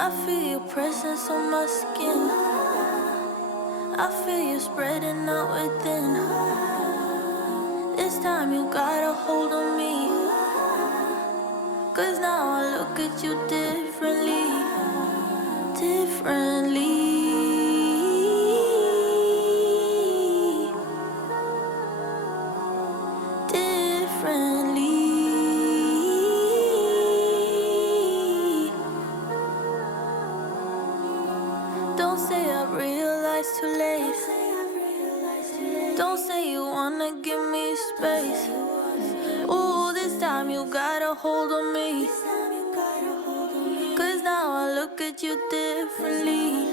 I feel your presence on my skin. I feel you spreading out within. This time you got a hold on me. 'Cause now I look at you differently. Differently. Differently. Don't say I realized too late. Don't say you wanna give me space. Ooh, this time you got a hold on me. 'Cause now I look at you differently.